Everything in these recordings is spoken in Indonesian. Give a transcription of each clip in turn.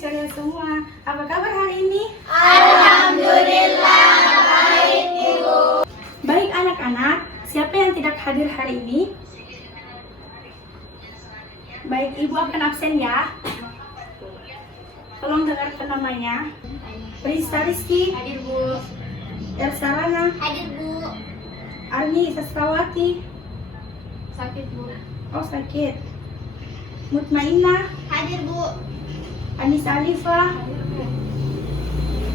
ceria semua. Apa kabar hari ini? Alhamdulillah, baik Ibu. Baik anak-anak, siapa yang tidak hadir hari ini? Baik, Ibu akan absen ya. Tolong dengarkan namanya. Risa Rizky, Hadir Bu. Elsa Rana, Hadir Bu. Arni Sastrawati. Sakit Bu. Oh sakit. Mutmainah, Hadir Bu. Anissa Alifa, Hadir Bu.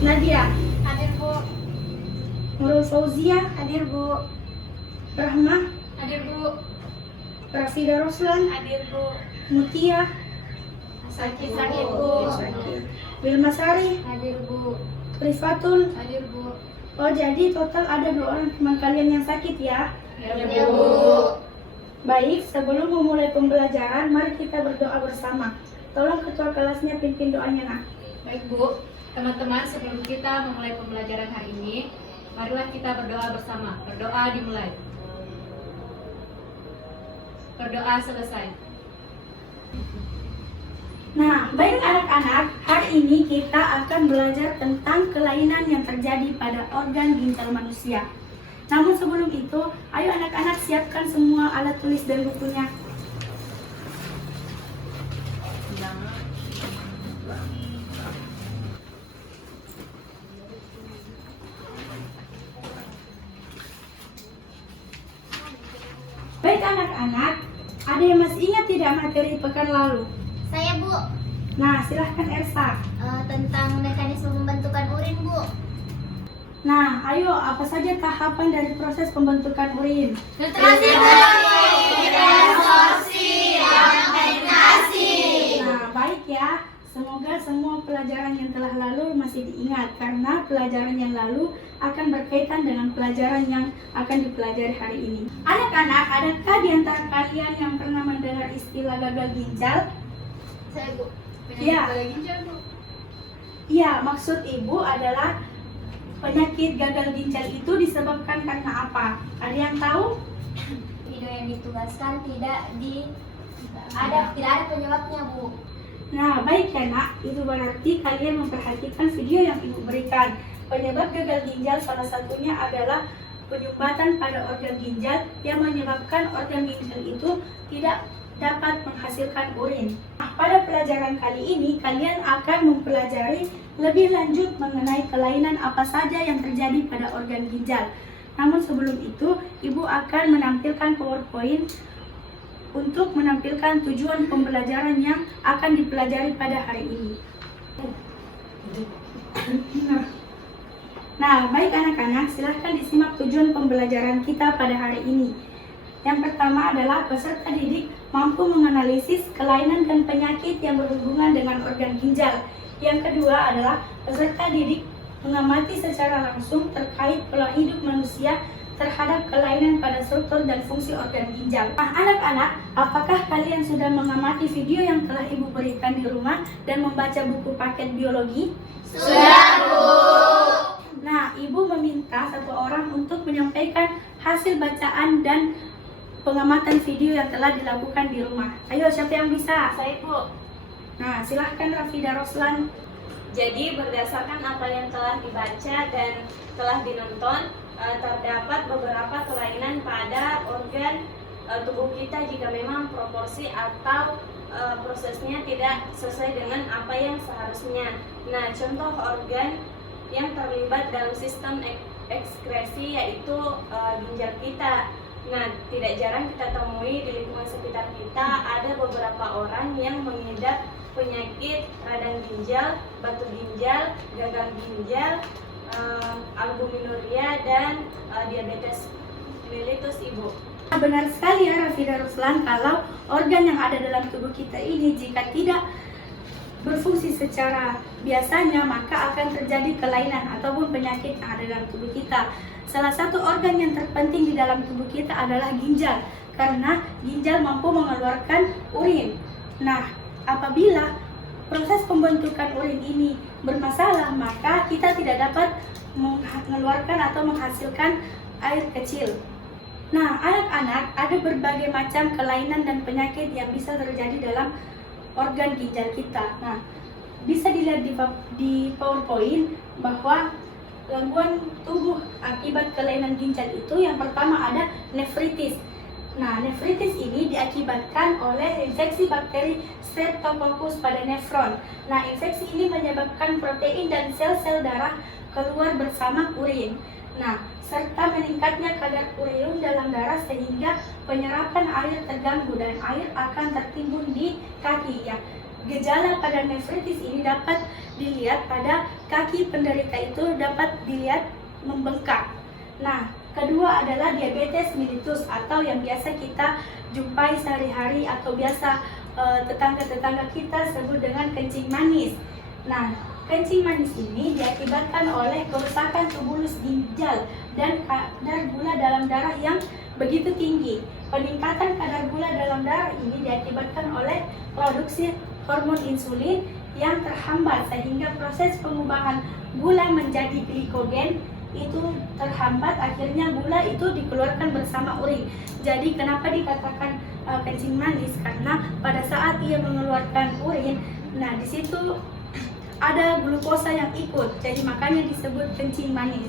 Nadia, Hadir Bu. Nurul Fauzia, Hadir Bu. Rahmah, Hadir Bu. Rafida Roslan, Hadir Bu. Mutia, Sakit Bu. sakit. Wilma Sari, Hadir Bu. Rifatul. Hadir Bu. Oh jadi total ada 2 orang teman kalian yang sakit ya? Ya Bu. Baik, sebelum memulai pembelajaran, mari kita berdoa bersama. Tolong ketua kelasnya pimpin doanya nak. Baik Bu, teman-teman sebelum kita memulai pembelajaran hari ini, marilah kita berdoa bersama. Berdoa dimulai. Berdoa selesai. Nah, baik anak-anak, hari ini kita akan belajar tentang kelainan yang terjadi pada organ ginjal manusia. Namun sebelum itu, ayo anak-anak siapkan semua alat tulis dan bukunya. Baik anak-anak, ada yang masih ingat tidak materi pekan lalu? Saya Bu. Nah, silahkan Elsa. Tentang mekanisme pembentukan urin Bu. Nah, ayo apa saja tahapan dari proses pembentukan urin? Filtrasi Nah, baik ya. Semoga semua pelajaran yang telah lalu masih diingat karena pelajaran yang lalu akan berkaitan dengan pelajaran yang akan dipelajari hari ini. Anak-anak, adakah di antara kalian yang pernah mendengar istilah gagal ginjal? Saya Bu. Iya. Gagal ginjal Bu. Iya, maksud ibu adalah penyakit gagal ginjal itu disebabkan karena apa? Ada yang tahu? Video yang ditugaskan tidak ada penyebabnya Bu. Nah, baik ya nak, itu berarti kalian memperhatikan video yang ibu berikan. Penyebab gagal ginjal salah satunya adalah penyumbatan pada organ ginjal yang menyebabkan organ ginjal itu tidak dapat menghasilkan urin. Nah, pada pelajaran kali ini kalian akan mempelajari lebih lanjut mengenai kelainan apa saja yang terjadi pada organ ginjal. Namun sebelum itu, ibu akan menampilkan PowerPoint untuk menampilkan tujuan pembelajaran yang akan dipelajari pada hari ini. Nah, baik anak-anak, silahkan disimak tujuan pembelajaran kita pada hari ini. Yang pertama adalah peserta didik mampu menganalisis kelainan dan penyakit yang berhubungan dengan organ ginjal. Yang kedua adalah peserta didik mengamati secara langsung terkait pola hidup manusia terhadap kelainan pada struktur dan fungsi organ ginjal. Nah, anak-anak, apakah kalian sudah mengamati video yang telah ibu berikan di rumah dan membaca buku paket biologi? Sudah Bu. Nah, ibu meminta satu orang untuk menyampaikan hasil bacaan dan pengamatan video yang telah dilakukan di rumah. Ayo, siapa yang bisa? Saya Bu. Nah, silahkan Rafida Roslan. Jadi berdasarkan apa yang telah dibaca dan telah dinonton, terdapat beberapa kelainan pada organ tubuh kita jika memang proporsi atau prosesnya tidak sesuai dengan apa yang seharusnya. Nah, contoh organ yang terlibat dalam sistem ekskresi yaitu ginjal kita. Nah, tidak jarang kita temui di lingkungan sekitar kita ada beberapa orang yang mengidap penyakit radang ginjal, batu ginjal, gagal ginjal, albuminuria dan diabetes mellitus ibu. Benar sekali ya Rafida Ruslan, kalau organ yang ada dalam tubuh kita ini jika tidak berfungsi secara biasanya maka akan terjadi kelainan ataupun penyakit yang ada dalam tubuh kita. Salah satu organ yang terpenting di dalam tubuh kita adalah ginjal, karena ginjal mampu mengeluarkan urin. Nah, apabila proses pembentukan urin ini bermasalah, maka kita tidak dapat mengeluarkan atau menghasilkan air kecil. Nah, anak-anak, ada berbagai macam kelainan dan penyakit yang bisa terjadi dalam organ ginjal kita. Nah, bisa dilihat di PowerPoint bahwa gangguan tubuh akibat kelainan ginjal itu yang pertama ada nefritis. Nah, nefritis ini diakibatkan oleh infeksi bakteri Streptococcus pada nefron. Nah, infeksi ini menyebabkan protein dan sel-sel darah keluar bersama urin. Nah, serta meningkatnya kadar ureum dalam darah sehingga penyerapan air terganggu dan air akan tertimbun di kaki ya. Gejala pada nefritis ini dapat dilihat pada kaki penderita itu dapat dilihat membengkak. Nah, kedua adalah diabetes mellitus atau yang biasa kita jumpai sehari-hari atau biasa tetangga-tetangga kita sebut dengan kencing manis. Nah, kencing manis ini diakibatkan oleh kerusakan tubulus ginjal dan kadar gula dalam darah yang begitu tinggi. Peningkatan kadar gula dalam darah ini diakibatkan oleh produksi hormon insulin yang terhambat sehingga proses pengubahan gula menjadi glikogen itu terhambat, akhirnya gula itu dikeluarkan bersama urin. Jadi kenapa dikatakan kencing manis? Karena pada saat ia mengeluarkan urin, nah di situ ada glukosa yang ikut, jadi makanya disebut kencing manis.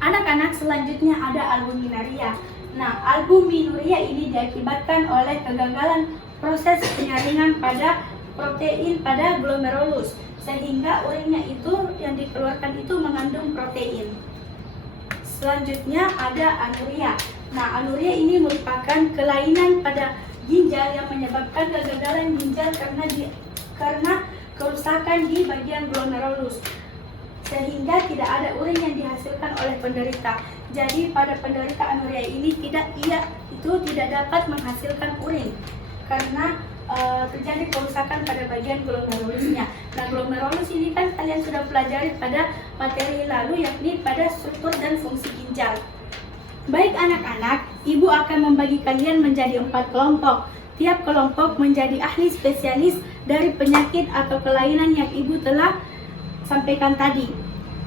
Anak-anak, selanjutnya ada albuminuria. Nah, albuminuria ini diakibatkan oleh kegagalan proses penyaringan pada protein pada glomerulus sehingga urinnya itu yang dikeluarkan itu mengandung protein. Selanjutnya ada anuria. Nah, anuria ini merupakan kelainan pada ginjal yang menyebabkan kegagalan ginjal karena kerusakan di bagian glomerulus sehingga tidak ada urin yang dihasilkan oleh penderita. Jadi pada penderita anuria ini tidak dapat menghasilkan urin karena terjadi kerusakan pada bagian glomerulusnya. Nah, glomerulus ini kan kalian sudah pelajari pada materi lalu, yakni pada struktur dan fungsi ginjal. Baik anak-anak, ibu akan membagi kalian menjadi 4 kelompok. Tiap kelompok menjadi ahli spesialis dari penyakit atau kelainan yang ibu telah sampaikan tadi.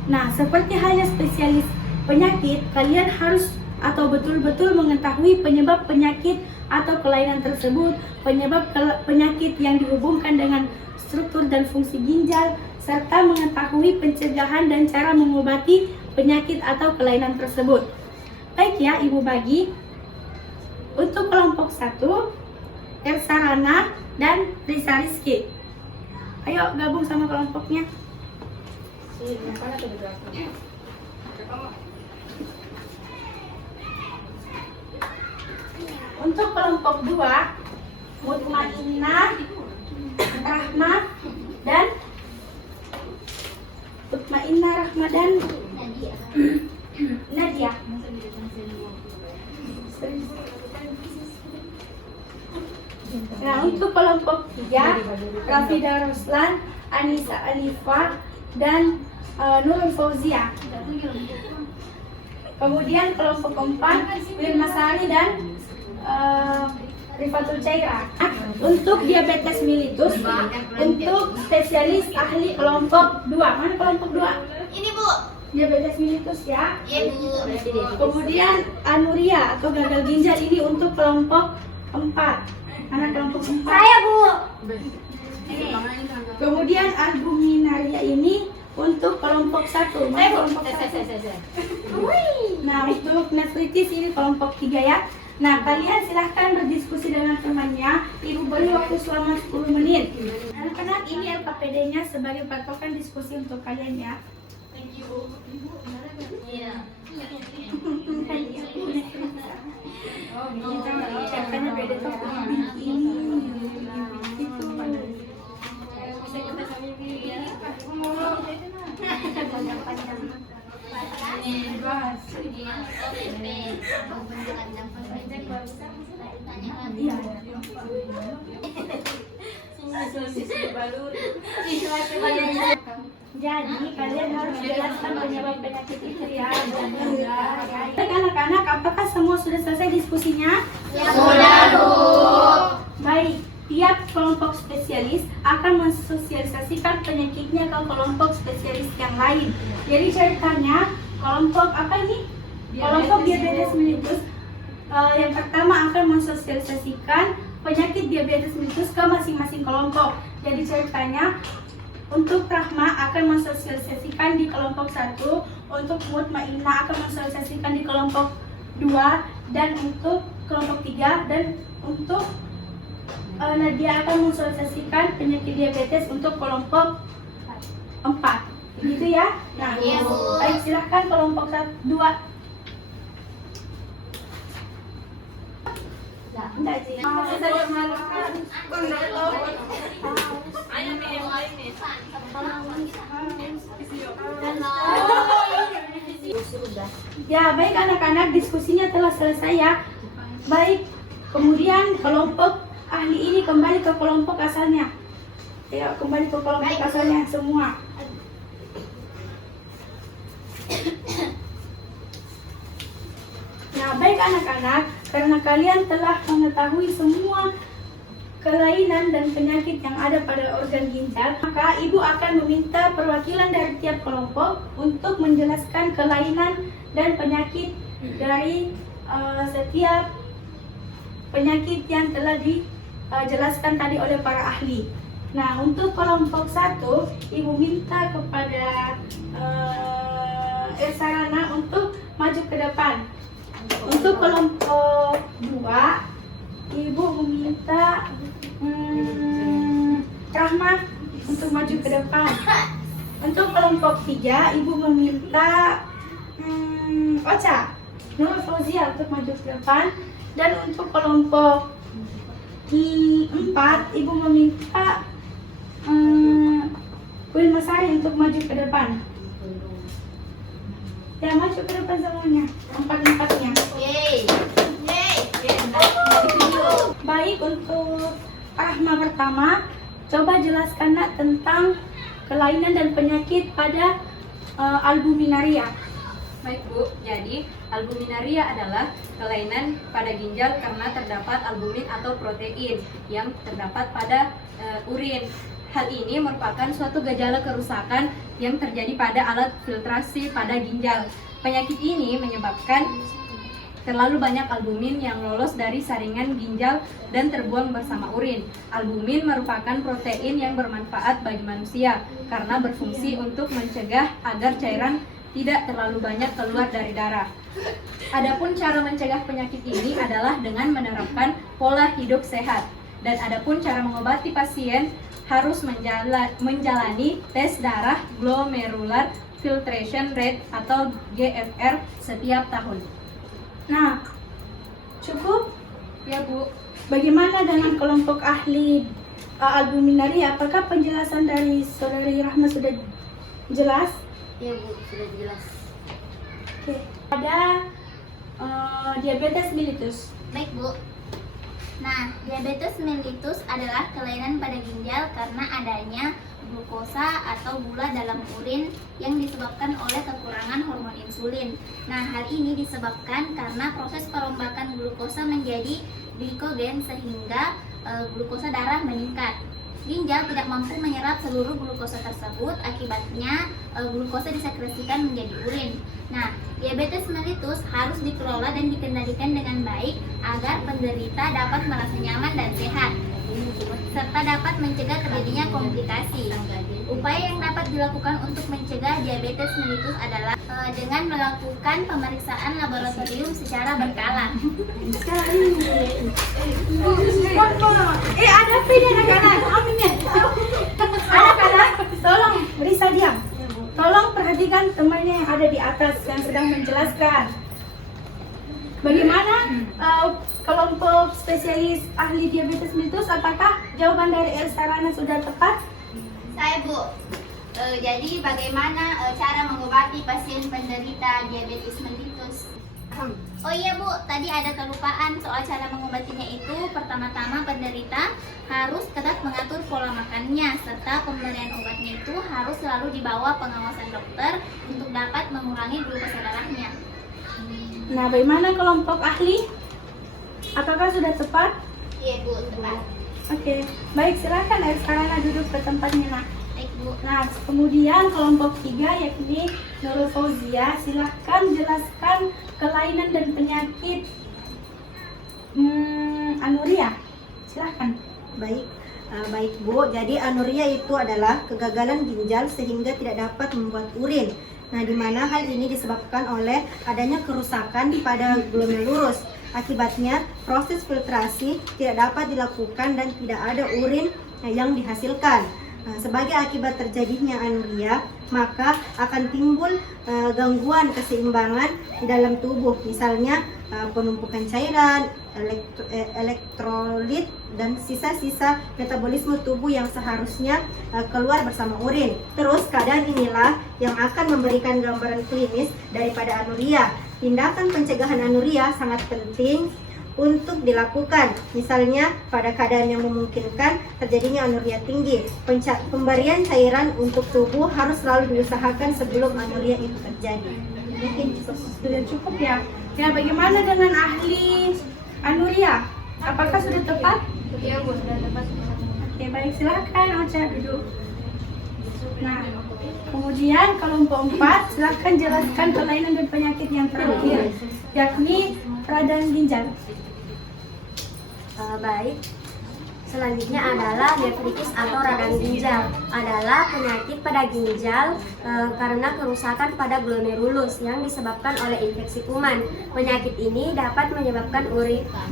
Nah, seperti halnya spesialis penyakit, kalian harus atau betul-betul mengetahui penyebab penyakit atau kelainan tersebut, penyebab penyakit yang dihubungkan dengan struktur dan fungsi ginjal, serta mengetahui pencegahan dan cara mengobati penyakit atau kelainan tersebut. Baik ya, ibu bagi. Untuk kelompok 1, Ersa Rana dan Risa Rizky. Ayo gabung sama kelompoknya. Untuk kelompok 2, Mutmainnah, Rahma dan Nadia. Nah, untuk kelompok 3, Rafida Ruslan, Anissa Alifa dan Nurul Fauzia. Kemudian kelompok 4, Wirma Sari dan Rifatul Caira. Untuk diabetes mellitus, untuk spesialis ahli kelompok 2. Mana kelompok 2? Ini Bu. Diabetes mellitus ya. Iya Bu. Kemudian anuria atau gagal ginjal ini untuk kelompok 4. Mana kelompok 4? Saya Bu. Kemudian albuminaria ini untuk kelompok 1. Mana kelompok 1? Nah, untuk nefritis ini kelompok 3 ya. Nah, kalian silahkan berdiskusi dengan temannya. Ibu beri waktu selama 10 menit. Anak-anak, ini LKPD-nya sebagai patokan diskusi untuk kalian ya. Thank you. Iya. Siapanya beda tuh. Jadi kalian harus jelaskan penyebab penyakit itu ya. Baik anak-anak, apakah semua sudah selesai diskusinya? Sudah Bu. Baik, tiap kelompok spesialis akan mensosialisasikan penyakitnya ke kelompok spesialis yang lain. Jadi ceritanya kelompok apa ini? Kelompok diabetes mellitus yang pertama akan mensosialisasikan penyakit diabetes mellitus ke masing-masing kelompok. Jadi ceritanya untuk Rahma akan mensosialisasikan di kelompok 1, untuk Mutmainnah akan mensosialisasikan di kelompok 2, dan untuk kelompok 3, dan untuk Nadia akan mensosialisasikan penyakit diabetes untuk kelompok 4. Begitu ya? Nah, Iya, Bu. baik, silahkan kelompok 2. Enggak sih. Ya, baik anak-anak, diskusinya telah selesai ya. Baik, kemudian kelompok ahli ini kembali ke kelompok asalnya. Ya, kembali ke kelompok asalnya semua. Nah, baik anak-anak, karena kalian telah mengetahui semua kelainan dan penyakit yang ada pada organ ginjal, maka ibu akan meminta perwakilan dari tiap kelompok untuk menjelaskan kelainan dan penyakit dari setiap penyakit yang telah dijelaskan tadi oleh para ahli. Nah, untuk kelompok 1, ibu minta kepada Ersarana untuk maju ke depan. Untuk kelompok 2, ibu meminta Rahma untuk maju ke depan. Untuk kelompok 3, ibu meminta Ocha, Nurul Fauzia untuk maju ke depan. Dan untuk kelompok 4, ibu meminta Wilma Sari untuk maju ke depan. Ya, maju ke depan semuanya, empat-empatnya. Yeay. Yeay. Baik, untuk Rahma pertama, coba jelaskan nak tentang kelainan dan penyakit pada albuminaria. Baik Bu, jadi albuminaria adalah kelainan pada ginjal karena terdapat albumin atau protein yang terdapat pada urin. Hal ini merupakan suatu gejala kerusakan yang terjadi pada alat filtrasi pada ginjal. Penyakit ini menyebabkan terlalu banyak albumin yang lolos dari saringan ginjal dan terbuang bersama urin. Albumin merupakan protein yang bermanfaat bagi manusia karena berfungsi untuk mencegah agar cairan tidak terlalu banyak keluar dari darah. Adapun cara mencegah penyakit ini adalah dengan menerapkan pola hidup sehat. Dan adapun cara mengobati pasien harus menjalani tes darah glomerular filtration rate atau GFR setiap tahun. Nah, cukup? Ya Bu. Bagaimana dengan kelompok ahli albuminaria? Apakah penjelasan dari Saudari Rahma sudah jelas? Iya Bu, sudah jelas. Oke. Ada diabetes mellitus. Baik Bu. Nah, diabetes mellitus adalah kelainan pada ginjal karena adanya glukosa atau gula dalam urin yang disebabkan oleh kekurangan hormon insulin. Nah, hal ini disebabkan karena proses perombakan glukosa menjadi glikogen sehingga glukosa darah meningkat. Ginjal tidak mampu menyerap seluruh glukosa tersebut, akibatnya glukosa disekresikan menjadi urin. Nah, diabetes mellitus harus dikelola dan dikendalikan dengan baik agar penderita dapat merasa nyaman dan sehat, serta dapat mencegah terjadinya komplikasi. Upaya yang dapat dilakukan untuk mencegah diabetes mellitus adalah dengan melakukan pemeriksaan laboratorium secara berkala. Ada video anak-anak. Anak-anak, tolong Risa diam. Tolong perhatikan temannya yang ada di atas yang sedang menjelaskan. Bagaimana kelompok spesialis ahli diabetes mellitus? Apakah jawaban dari Ersarana sudah tepat? Saya Bu. Jadi bagaimana cara mengobati pasien penderita diabetes mellitus? Oh iya Bu, tadi ada kelupaan soal cara mengobatinya itu. Pertama-tama penderita harus tetap mengatur pola makannya, serta pemberian obatnya itu harus selalu di bawah pengawasan dokter untuk dapat mengurangi glukosa darahnya. Nah, bagaimana kelompok ahli? Apakah sudah tepat? Iya Bu, tepat. Oke, baik, silakan Ersarana duduk ke tempatnya nak. Baik Bu. Nah, kemudian kelompok 3 yakni Nurul Fauzia, silahkan jelaskan kelainan dan penyakit anuria. Silahkan. Baik, Baik Bu, jadi anuria itu adalah kegagalan ginjal sehingga tidak dapat membuat urin. Nah, di mana hal ini disebabkan oleh adanya kerusakan pada glomerulus. Akibatnya, proses filtrasi tidak dapat dilakukan dan tidak ada urin yang dihasilkan. Nah, sebagai akibat terjadinya anuria, maka akan timbul gangguan keseimbangan di dalam tubuh, misalnya penumpukan cairan, elektrolit, dan sisa-sisa metabolisme tubuh yang seharusnya keluar bersama urin. Terus keadaan inilah yang akan memberikan gambaran klinis daripada anuria. Tindakan pencegahan anuria sangat penting untuk dilakukan. Misalnya pada keadaan yang memungkinkan terjadinya anuria tinggi, pemberian cairan untuk tubuh harus selalu diusahakan sebelum anuria itu terjadi. Mungkin Sudah cukup ya. Ya, bagaimana dengan ahli anuria? Apakah sudah tepat? Iya Bu, sudah tepat. Oke, baik, silakan Ocha duduk. Nah, kemudian kelompok 4, silakan jelaskan kelainan dan penyakit yang terakhir, yakni radang ginjal. Baik, selanjutnya adalah nefritis atau radang ginjal. Adalah penyakit pada ginjal karena kerusakan pada glomerulus yang disebabkan oleh infeksi kuman. Penyakit ini dapat menyebabkan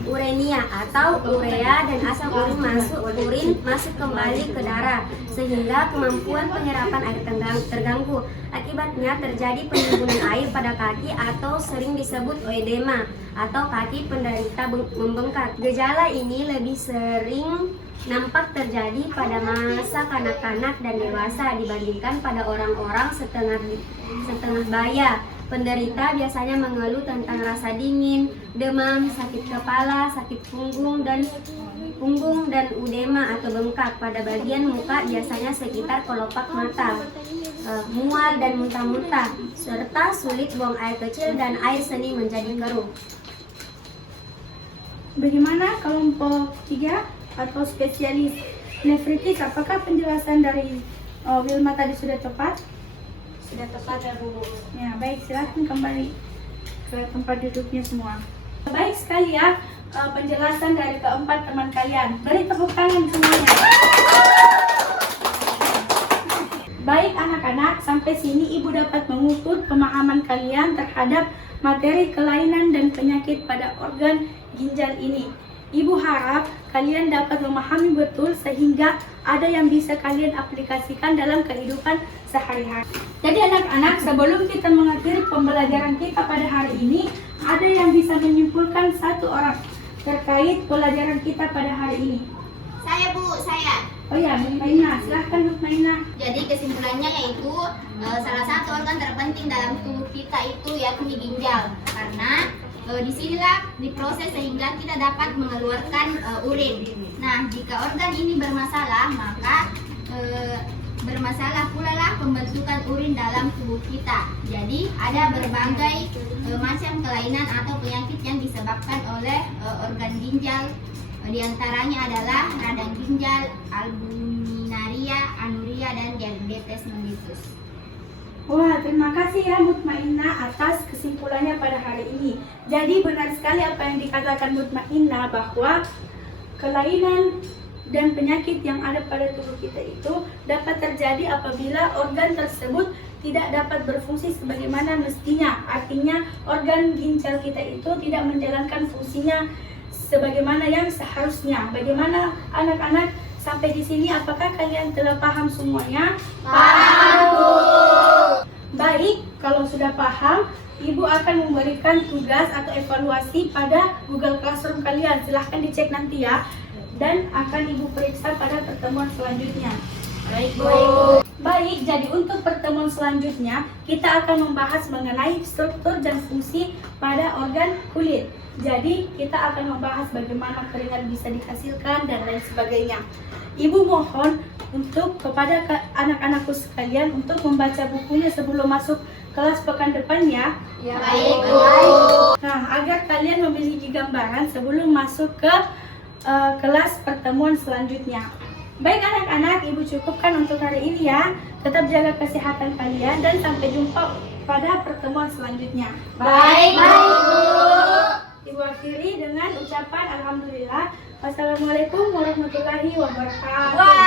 uremia atau urea dan asam urin masuk kembali ke darah sehingga kemampuan penyerapan air terganggu. Akibatnya terjadi penimbunan air pada kaki atau sering disebut oedema atau kaki penderita membengkak. Gejala ini lebih sering nampak terjadi pada masa kanak-kanak dan dewasa dibandingkan pada orang-orang setengah baya. Penderita biasanya mengeluh tentang rasa dingin, demam, sakit kepala, sakit punggung dan udema atau bengkak pada bagian muka, biasanya sekitar kelopak mata, mual dan muntah-muntah, serta sulit buang air kecil dan air seni menjadi keruh. Bagaimana kelompok 3 atau spesialis nefritis? Apakah penjelasan dari Wilma tadi sudah tepat? Sudah tepat ya Bu. Ya, baik, silakan kembali ke tempat duduknya semua. Baik sekali ya penjelasan dari keempat teman kalian. Beri tepuk tangan semuanya. Baik anak-anak, sampai sini Ibu dapat mengukur pemahaman kalian terhadap materi kelainan dan penyakit pada organ ginjal ini. Ibu harap kalian dapat memahami betul sehingga ada yang bisa kalian aplikasikan dalam kehidupan sehari-hari. Jadi anak-anak, sebelum kita mengakhiri pembelajaran kita pada hari ini, ada yang bisa menyimpulkan satu orang terkait pelajaran kita pada hari ini. Saya Bu, saya. Oh ya, Mutmainah, silahkan Mutmainah. Jadi kesimpulannya yaitu salah satu organ terpenting dalam tubuh kita itu yakni ginjal, karena disinilah diproses sehingga kita dapat mengeluarkan urin. Nah, jika organ ini bermasalah, maka bermasalah pula lah pembentukan urin dalam tubuh kita. Jadi ada berbagai macam kelainan atau penyakit yang disebabkan oleh organ ginjal. Di antaranya adalah radang ginjal, albuminaria, anuria, dan diabetes mellitus. Wah, terima kasih ya Mutmainah atas kesimpulannya pada hari ini. Jadi benar sekali apa yang dikatakan Mutmainah bahwa kelainan dan penyakit yang ada pada tubuh kita itu dapat terjadi apabila organ tersebut tidak dapat berfungsi sebagaimana mestinya. Artinya organ ginjal kita itu tidak menjalankan fungsinya sebagaimana yang seharusnya. Bagaimana anak-anak sampai di sini? Apakah kalian telah paham semuanya? Paham, Bu. Baik, kalau sudah paham, Ibu akan memberikan tugas atau evaluasi pada Google Classroom kalian. Silahkan dicek nanti ya. Dan akan Ibu periksa pada pertemuan selanjutnya. Baik Bu. Baik, jadi untuk pertemuan selanjutnya kita akan membahas mengenai struktur dan fungsi pada organ kulit. Jadi kita akan membahas bagaimana keringat bisa dihasilkan dan lain sebagainya. Ibu mohon untuk kepada anak-anakku sekalian untuk membaca bukunya sebelum masuk kelas pekan depan ya. Ya, Baik, Bu. Nah, agar kalian memiliki gambaran sebelum masuk ke kelas pertemuan selanjutnya. Baik anak-anak, Ibu cukupkan untuk hari ini ya. Tetap jaga kesehatan kalian dan sampai jumpa pada pertemuan selanjutnya. Baik, Bu. Ibu akhiri dengan ucapan alhamdulillah Wassalamualaikum warahmatullahi wabarakatuh.